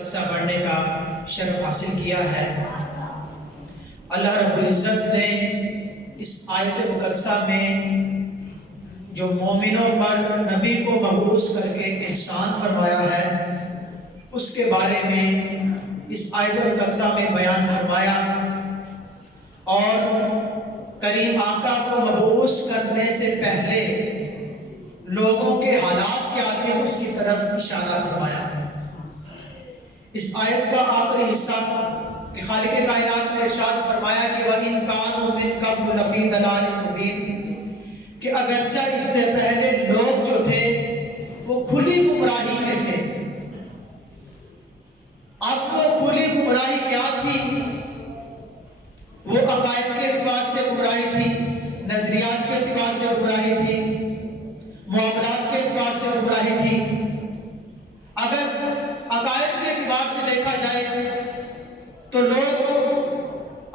حصہ بڑھنے کا شرف حاصل کیا ہے۔ اللہ رب العزت نے اس آیت مقدسہ میں جو مومنوں پر نبی کو مبعوث کر کے احسان فرمایا ہے اس کے بارے میں اس آیت مقدسہ میں بیان فرمایا، اور کریم آقا کو مبعوث کرنے سے پہلے لوگوں کے حالات کیا تھے اس کی طرف اشارہ فرمایا۔ اس آیت کا آخری حصہ کہ خالق کائنات نے ارشاد فرمایا کہ وَإِن كَانُوا مِن قَبْلُ لَفِي ضَلَالٍ مُبِينٍ، کہ اگرچہ اس سے پہلے لوگ جو تھے وہ کھلی گمراہی میں تھے۔ اب وہ کھلی گمراہی کیا تھی؟ وہ عقائد کے اعتبار سے گمراہی تھی، نظریات کے اعتبار سے گمراہی تھی، معاملات کے اعتبار سے گمراہی تھی۔ اگر عقائد کے اعتبار سے دیکھا جائے تو لوگ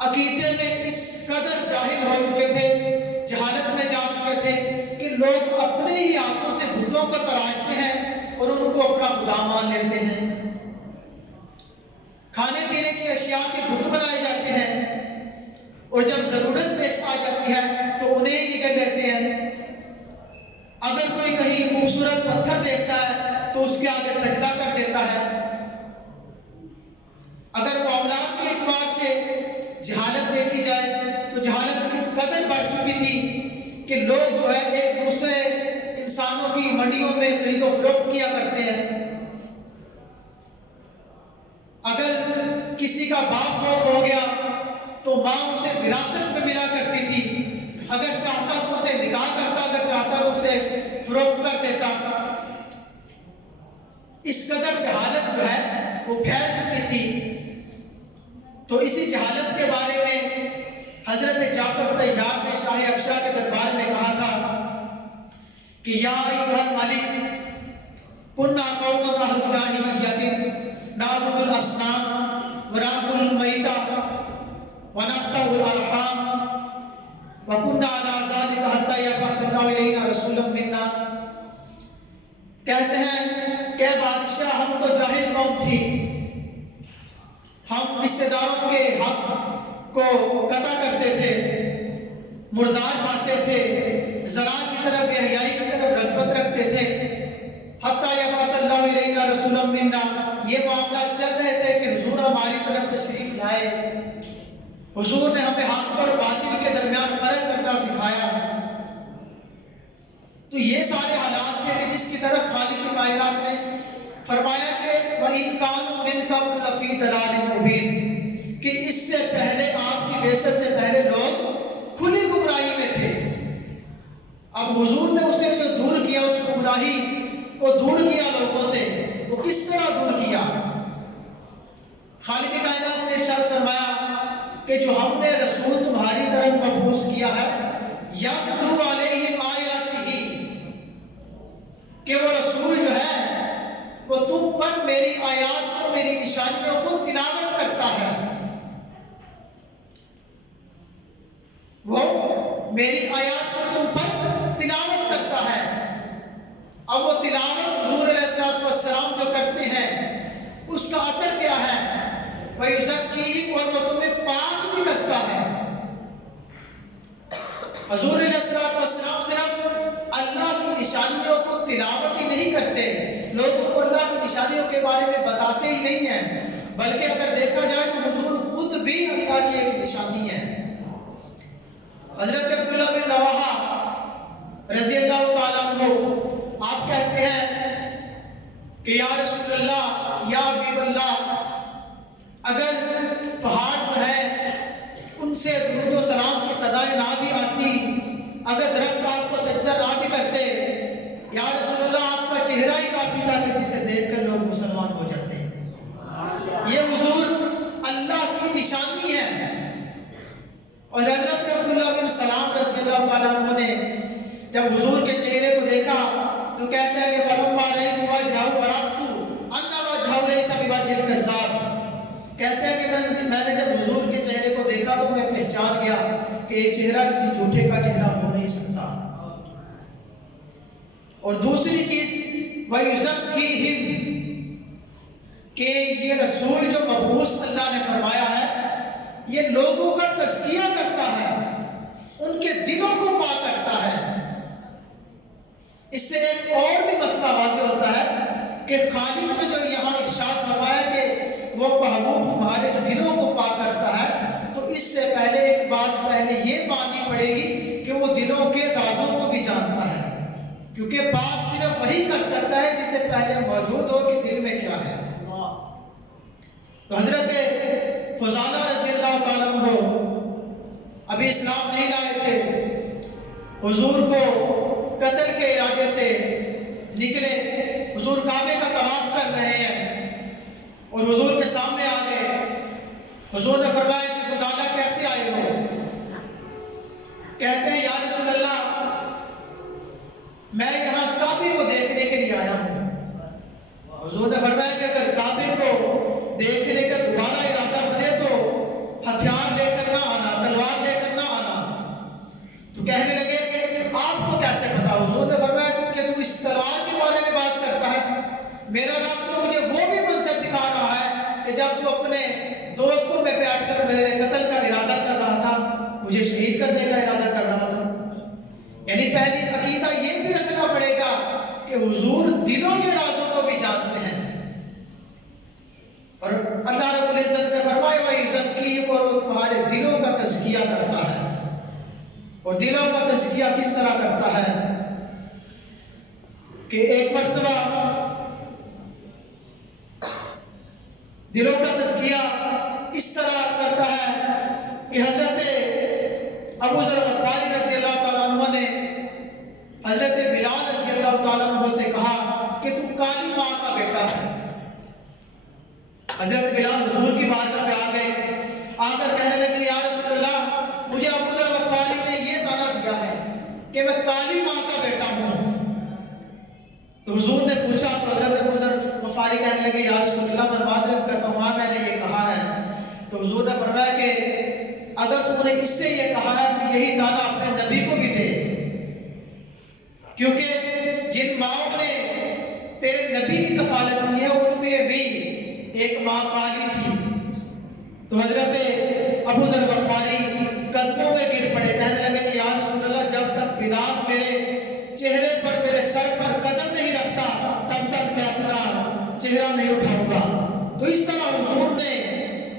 عقیدے میں اس قدر جاہل ہو چکے تھے، جہالت میں جا چکے تھے کہ لوگ اپنے ہی ہاتھوں سے بتوں کو تراشتے ہیں اور ان کو اپنا خدا مان لیتے ہیں۔ کھانے پینے کی اشیاء کے بت بنائے جاتے ہیں اور جب ضرورت پیش آ جاتی ہے تو انہیں ہی نگل لیتے ہیں۔ اگر کوئی کہیں خوبصورت پتھر دیکھتا ہے تو اس کے آگے سجدہ کر دیتا ہے۔ اگر معاملات کے اعتبار سے جہالت دیکھی جائے تو جہالت اس قدر بڑھ چکی تھی کہ لوگ جو ہے ایک دوسرے انسانوں کی منڈیوں میں خرید و فروخت کیا کرتے ہیں۔ اگر کسی کا باپ فوت ہو گیا تو ماں اسے وراثت میں ملا کرتی تھی، اگر چاہتا تو اسے نکاح کرتا، اگر چاہتا تو اسے فروخت کر دیتا۔ اس قدر جہالت جو ہے وہ پھیل چکی تھی۔ تو اسی جہالت کے بارے میں حضرت جعفر طیار نے شاہ افشا کے دربار میں کہا تھا کہ یا ایھا الملک کنا قوما اہل جاہلیۃ نعبد الاصنام ونأکل المیتۃ ونقطع الارحام وکنا علی ذلک حتی یبعث اللہ الینا رسولا منا۔ کہتے ہیں کہ بادشاہ ہم تو جاہل قوم تھی، ہم رشتہ داروں کے حق کو قطع کرتے تھے، مردار مارتے تھے، زراعت کی طرف بے حیائی کی طرف رغبت رکھتے تھے، حتیٰ یبعث اللہ الینا رسولا منا۔ یہ معاملات چل رہے تھے کہ حضور ہماری طرف تشریف لائے، حضور نے ہمیں حق اور باطل کے درمیان فرق کرنا سکھایا۔ تو یہ سارے حالات تھے کہ جس کی طرف خالق کائنات نے فرمایا کہ وَإِن كَانُوا مِن قَبْلُ لَفِي ضَلَالٍ مُبِينٍ، کہ اس سے پہلے آپ کی بعثت سے پہلے لوگ کھلی گمراہی میں تھے۔ اب حضور نے اسے جو دور کیا، اس گمراہی کو دور کیا لوگوں سے، وہ کس طرح دور کیا؟ خالق کائنات نے ارشاد فرمایا کہ جو ہم نے رسول تمہاری طرف مبعوث کیا ہے یتلو علیہم آیاتہ، کہ وہ رسول جو ہے وہ تم پر میری آیات کو، میری نشانیوں کو تلاوت کرتا ہے۔ وہ میری آیات کو تم پر تلاوت کرتا ہے۔ اب وہ تلاوت حضور علیہ السلام جو کرتے ہیں اس کا اثر کیا ہے؟ وَيُزَكِّيهِمْ، اور وہ تمہیں پاک بھی کرتا ہے۔ حضور علیہ السلام صرف اللہ کی نشانیوں کو تلاوت ہی نہیں کرتے، لوگوں کو اللہ کی نشانیوں کے بارے میں بتاتے ہی نہیں ہیں، بلکہ اگر دیکھا جائے تو حضور خود بھی اللہ کی ایک نشانی ہے۔ حضرت عبداللہ بن رواحہ رضی اللہ تعالیٰ عنہ آپ کہتے ہیں کہ یا رسول اللہ، یا حبیب اللہ، اگر پہاڑ جو ہے ان سے درود و سلام کی صدائیں نہ بھی آتی، اگر درخت آپ کو سجدہ نہ بھی کرتے، یا رسول اللہ آپ کا چہرہ ہی کافی تھا کہ جسے دیکھ کر لوگ مسلمان ہو جاتے ہیں۔ یہ حضور اللہ کی نشانی ہے۔ اور حضرت عبداللہ بن سلام رضی اللہ تعالیٰ عنہ نے جب حضور کے چہرے کو دیکھا تو کہتے ہیں کہ فَلَمَّا رَأَيْتُ وَجْهَهُ عَرَفْتُ أَنَّ وَجْهَهُ لَيْسَ بِوَجْهِ الْكَذَّابِ، کہتے ہیں کہ میں نے جب حضور کے چہرے کو دیکھا تو میں پہچان گیا کہ یہ چہرہ کسی جھوٹے کا چہرہ ہو نہیں سکتا۔ اور دوسری چیز وَيُزَكِّيهِمْ، کہ یہ رسول جو مبعوث اللہ نے فرمایا ہے یہ لوگوں کا تزکیہ کرتا ہے، ان کے دلوں کو پاک کرتا ہے۔ اس سے ایک اور بھی مسئلہ واضح ہوتا ہے کہ خالق نے جو یہاں ارشاد فرمایا کہ وہ محبوب تمہارے دلوں کو پاک کرتا ہے، تو اس سے پہلے ایک بات پہلے یہ ماننی پڑے گی کہ وہ دلوں کے رازوں کو بھی جانتا ہے، کیونکہ پاک صرف وہی کر سکتا ہے جسے پہلے موجود ہو کہ دل میں کیا ہے۔ تو حضرت فضالہ رضی اللہ تعالیٰ عنہ ابھی اسلام نہیں لائے تھے، حضور کو قتل کے ارادے سے نکلے، حضور کعبے کا طواف کر رہے ہیں اور حضور کے سامنے آ گئے۔ حضور نے فرمایا کہ فضالہ کیسے آئے ہو؟ کہتے ہیں یا رسول اللہ میں یہاں کعبے کو دیکھنے کے لیے آیا ہوں۔ حضور نے فرمایا کہ اگر کعبے کو دیکھنے کا دوبارہ ارادہ بنے تو ہتھیار لے کر نہ آنا، تلوار لے کر نہ آنا۔ تو کہنے لگے کہ آپ کو کیسے پتا؟ حضور نے فرمایا کہ تو اس تلوار کے بارے میں بات کرتا ہے، میرا رب تو مجھے وہ بھی منظر دکھا رہا ہے کہ جب تو اپنے دوستوں میں بیٹھ کر میرے قتل کا ارادہ کر رہا تھا، مجھے شہید کرنے کا ارادہ کر رہا تھا۔ یعنی پہلی عقیدہ یہ بھی رکھنا پڑے گا کہ حضور دلوں کے رازوں کو بھی جانتے ہیں، اور اللہ رب العزت نے فرمایا وَيُزَكِّيكُمْ، اور وہ تمہارے دلوں کا تزکیہ کرتا ہے۔ اور دلوں کا تزکیہ کس طرح کرتا ہے کہ ایک مرتبہ دلوں کا تزکیہ اس طرح کرتا ہے کہ حضرت ابو ذر غفاری رضی اللہ تعالیٰ عنہ نے حضرت بلال رضی اللہ تعالیٰ عنہ سے کہا کہ تو کالی ماں کا بیٹا ہے۔ حضرت بلال حضور کی بارگاہ میں آ گئے، آ کر کہنے لگے یا رسول اللہ مجھے ابو ذر غفاری نے یہ تانا دیا ہے کہ میں کالی ماں کا بیٹا ہوں۔ تو حضور نے پوچھا تو حضرت ابو ذر غفاری کہنے لگے یا رسول اللہ میں معذرت کرتا ہوں، ہاں میں نے یہ کہا ہے۔ تو حضور نے فرمایا کہ اگر تم نے اس سے یہ کہا ہے تو یہی تانا اپنے نبی کو بھی دے، کیونکہ جن ماؤں نے تیرے نبی کی کفالت کی ہے ان میں بھی ایک ماں کالی تھی۔ تو حضرت ابو ذر غفاری قدموں میں گر پڑے، کہنے لگے کہ یا رسول اللہ جب تک بلال میرے چہرے پر میرے سر پر قدم نہیں رکھتا تب تک میں اپنا چہرہ نہیں اٹھاؤں گا۔ تو اس طرح حضور نے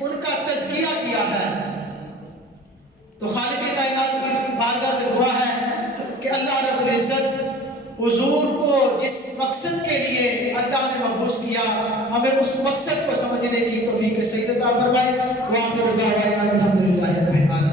ان کا تزکیہ کیا ہے۔ تو خالق کائنات کی بارگاہ میں دعا ہے کہ اللہ رب العزت حضور کو جس مقصد کے لیے اللہ نے مبعوث کیا ہمیں اس مقصد کو سمجھنے کی توفیق سعادت عطا فرمائے۔ وآخر دعوانا